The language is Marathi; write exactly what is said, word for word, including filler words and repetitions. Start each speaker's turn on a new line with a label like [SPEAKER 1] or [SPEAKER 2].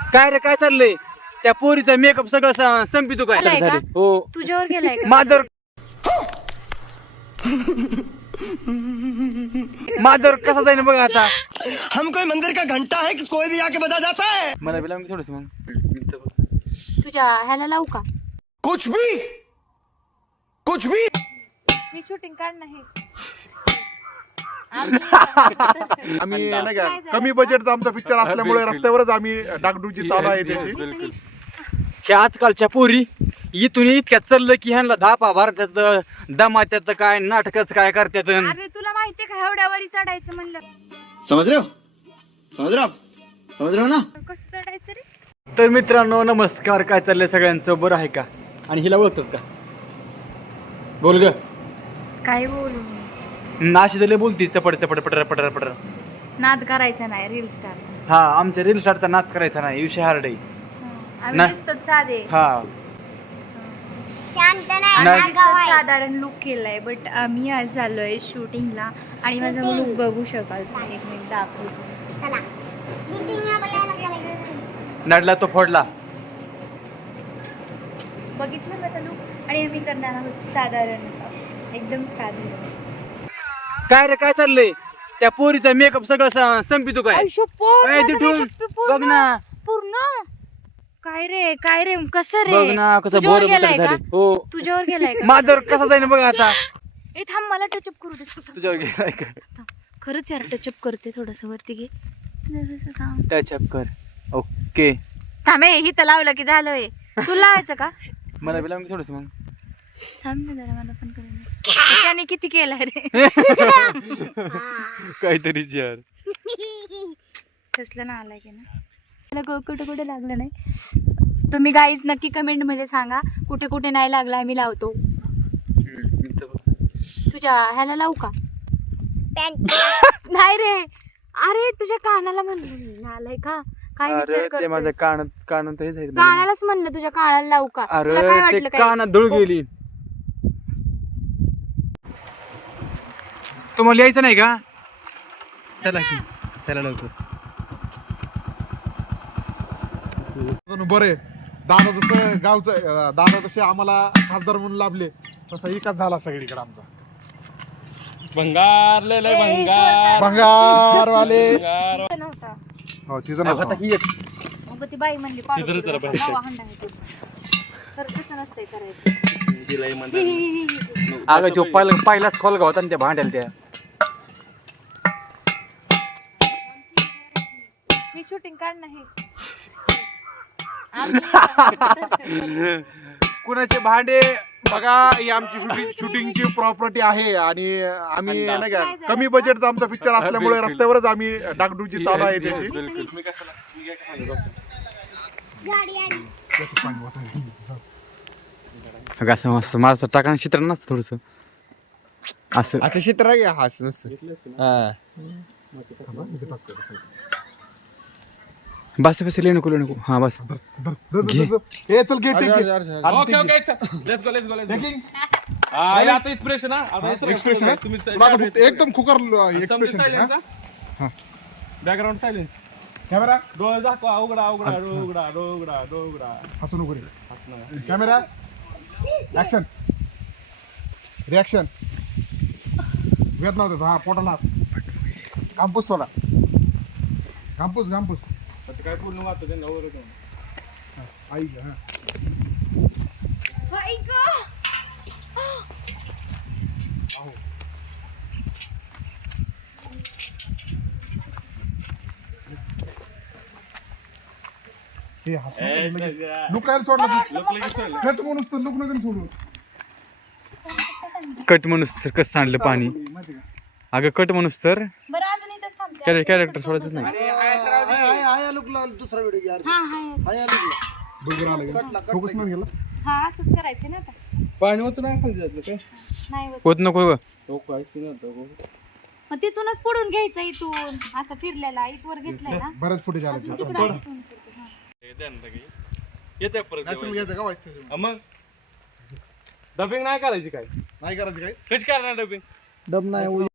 [SPEAKER 1] काय रे काय चाललंय? त्या पोरीचा मेकअप सगळं स- संपितो काय
[SPEAKER 2] आलाय का?
[SPEAKER 1] झाले? हो
[SPEAKER 2] तुझ्यावर गेलाय का?
[SPEAKER 1] माझर माझर कसा जाईन बघ आता.
[SPEAKER 3] हम कोई मंदिर का घंटा है कि कोई भी आके बजा जाता है।
[SPEAKER 1] मला बिला थोडस मग
[SPEAKER 2] तुझ्या ह्याला लावू का?
[SPEAKER 3] कुछ भी कुछ भी
[SPEAKER 2] मी शूटिंग काढ नाही.
[SPEAKER 4] आम्ही नाही का कमी बजेटचा आमचा पिक्चर असल्यामुळे रस्त्यावरच आम्ही डागडुजी चालू आहे त्याची.
[SPEAKER 1] हे आजकालच्या पोरी इथून इतक्या चाललं की ह्यांना धापा भारतात दमात्यात काय नाटकच काय करतात.
[SPEAKER 2] अरे तुला माहितीये का एवढ्यावरी चढायचं म्हणलं
[SPEAKER 3] समझ रहे हो समझ रहे हो आप समझ रहे हो ना।
[SPEAKER 2] कसं चढायचं रे?
[SPEAKER 1] तर मित्रांनो नमस्कार, काय चाललंय सगळ्यांचं? बरं आहे का? आणि हिला ओळखतात का? बोल ग.
[SPEAKER 2] काय बोलू?
[SPEAKER 1] नाशी झाले बोलती चपड चपड पटर पटर पटर.
[SPEAKER 2] नाद करायचा नाही रील स्टारचा.
[SPEAKER 1] हा आमच्या रील स्टारचा नाद करायचा नाही, विषय हार्ड आहे.
[SPEAKER 2] आम्ही
[SPEAKER 1] ना-
[SPEAKER 2] दिसतो साधे.
[SPEAKER 1] हा
[SPEAKER 2] आम्ही दिसतो साधारण लुक केलाय, बट आम्ही आज झालोय शूटिंगला आणि माझा लुक बघू शकाल तुम्ही. एक मिनिट दाखवतो.
[SPEAKER 1] नडला तो फोडला.
[SPEAKER 2] बघितलं माझा लुक आणि आम्ही करणार आहोत साधारण एकदम साधारण.
[SPEAKER 1] काय रे काय चाललंय? त्या पोरीचा मेकअप सगळं स- संपितो काय?
[SPEAKER 2] आयुष्य पूर्ण
[SPEAKER 1] ए, तिथून
[SPEAKER 2] पूर्ण-
[SPEAKER 1] बघ ना.
[SPEAKER 2] पूर्ण काय रे काय रे कसं रे?
[SPEAKER 1] बघ ना कसं
[SPEAKER 2] तुझ्यावर
[SPEAKER 1] बोर
[SPEAKER 2] गेलाय का?
[SPEAKER 1] झाले. हो
[SPEAKER 2] तुझ्यावर गेलाय का?
[SPEAKER 1] माझर कसा जाईन बघ आता.
[SPEAKER 2] ए थांब मला टचअप करू दे. थांब,
[SPEAKER 1] तुझ्यावर गेलाय का?
[SPEAKER 2] थांब. खरंच यार टचअप करते थोडस वरती घे. जरासं थांब.
[SPEAKER 1] टच अप कर. ओके
[SPEAKER 2] थांब हे इथं लावलं की झालंय. तुला लावायचं का?
[SPEAKER 1] मला बिला थोडस मग
[SPEAKER 2] थांब ना जरा मला पण करू दे. त्याने किती केलाय रे?
[SPEAKER 1] काहीतरी यार.
[SPEAKER 2] कसलं ना आलाय की ना मला क- कुठे कुठे लागलं नाही. तुम्ही गाईज नक्की कमेंट मध्ये सांगा कुठे कुठे नाही लागला. आम्ही लावतो. तुझ्या ह्याला लावू का? नाही रे. अरे तुझ्या कानाला म्हणलं आलाय का? काय विचार
[SPEAKER 1] अरे ते माझ्या
[SPEAKER 2] करतोयस?
[SPEAKER 1] कानात कानात हेच आहे.
[SPEAKER 2] कानालाच म्हणलं तुझ्या कानाला लावू का?
[SPEAKER 1] अरे
[SPEAKER 2] तुला काय
[SPEAKER 1] ते
[SPEAKER 2] वाटलं काय?
[SPEAKER 1] कानात धूळ गेली. तुम्हाला यायचं नाही का? चला की चला लवकर.
[SPEAKER 4] बरे दादा जसं गावचं अं, दादा जसे आम्हाला खासदार म्हणून लाभले तसा विकास झाला सगळीकडे आमचा.
[SPEAKER 5] भंगार लय लय
[SPEAKER 2] ए,
[SPEAKER 5] भंगार
[SPEAKER 4] भंगारवाले
[SPEAKER 5] भंगार
[SPEAKER 2] नव्हता.
[SPEAKER 4] हो तिचं नाव
[SPEAKER 1] आता ही एक
[SPEAKER 2] मग ती बाई म्हणली पाडू
[SPEAKER 5] इधरच
[SPEAKER 2] तुला.
[SPEAKER 5] जरा बाहेर.
[SPEAKER 2] नवा हंडा आहे तुमचा. तर तसं नसतंय करायचं.
[SPEAKER 5] दिलाय
[SPEAKER 2] हि,
[SPEAKER 5] म्हणतात.
[SPEAKER 2] हि, हि, हि.
[SPEAKER 1] अगं तो पहिला पहिलाच खोलगा होता ना त्या भांड्याला त्या.
[SPEAKER 2] ही शूटिंग काढ नाही.
[SPEAKER 1] कुणाचे भांडे
[SPEAKER 4] बघा ही आमची शूटिंग शूटिंगची प्रॉपर्टी आहे आणि आम्ही नाही का कमी बजेटचा आमचा पिक्चर असल्यामुळे रस्त्यावरच आम्ही डागडुजी चालू आहे त्याची.
[SPEAKER 5] बिलकुल तुम्ही कशाला तुम्ही काय काय
[SPEAKER 1] अगं असं मस्त माझं टाकाण चित्र नसतं थोडस असं
[SPEAKER 4] असं चित्र आहे हा नसतं.
[SPEAKER 1] बस बस ले नको ले नको. हा बस
[SPEAKER 4] हे चल घे take
[SPEAKER 5] okay okay let's go let's go let's
[SPEAKER 4] taking
[SPEAKER 5] आता एक्सप्रेशन आता
[SPEAKER 4] एक्सप्रेशन
[SPEAKER 5] तुम्ही
[SPEAKER 4] फक्त एकदम खुकर एक्सप्रेशन.
[SPEAKER 5] बॅकग्राऊंड सायलेन्स
[SPEAKER 4] कॅमेरा
[SPEAKER 5] डोळे दाखवा उघडा उघडा डोळे उघडा डोळे उघडा डोळे उघडा
[SPEAKER 4] हसू नको रे. कॅमेरा ऍक्शन रिॲक्शन वेद नव्हतं हा पोटाला कांपूस थोडा कांपूस कांपूस
[SPEAKER 5] आता काय पूर्ण वाटतं त्यांना ओरडून
[SPEAKER 4] आई हा
[SPEAKER 2] बाई गं.
[SPEAKER 4] हे हसू लुक काय सोडला कट म्हणून तर लुक नका सोडू.
[SPEAKER 1] कट म्हणूस तर कसं सांडलं पाणी.
[SPEAKER 4] माहिती का
[SPEAKER 1] अगं कट म्हणूस तर
[SPEAKER 2] बरं अजून इथंच थांबते.
[SPEAKER 1] कॅरेक्टर सोडायचंच नाही.
[SPEAKER 2] हा हा yes.
[SPEAKER 4] बरोबर आलं का फोकस नाही गेला.
[SPEAKER 2] हा असंच करायचं ना आता.
[SPEAKER 5] पाणी होतं नाही खाली जातलं काय
[SPEAKER 2] नाही होत.
[SPEAKER 1] होत नको ग.
[SPEAKER 5] तो काय सीन होतं
[SPEAKER 2] मग तिथूनच पुढून घ्यायचं इथून असं फिरलेला इथवर घेतलंय ना.
[SPEAKER 4] बऱ्याच फुटेज आले
[SPEAKER 2] तिकडं इथून करतो. हा.
[SPEAKER 5] येते परत
[SPEAKER 4] नॅचरल घ्यायचं का वाईस
[SPEAKER 5] हा, मग डबिंग नाही करायची काय
[SPEAKER 4] नाही करायचं काय
[SPEAKER 5] कशी करणार डबिंग
[SPEAKER 1] दम नाही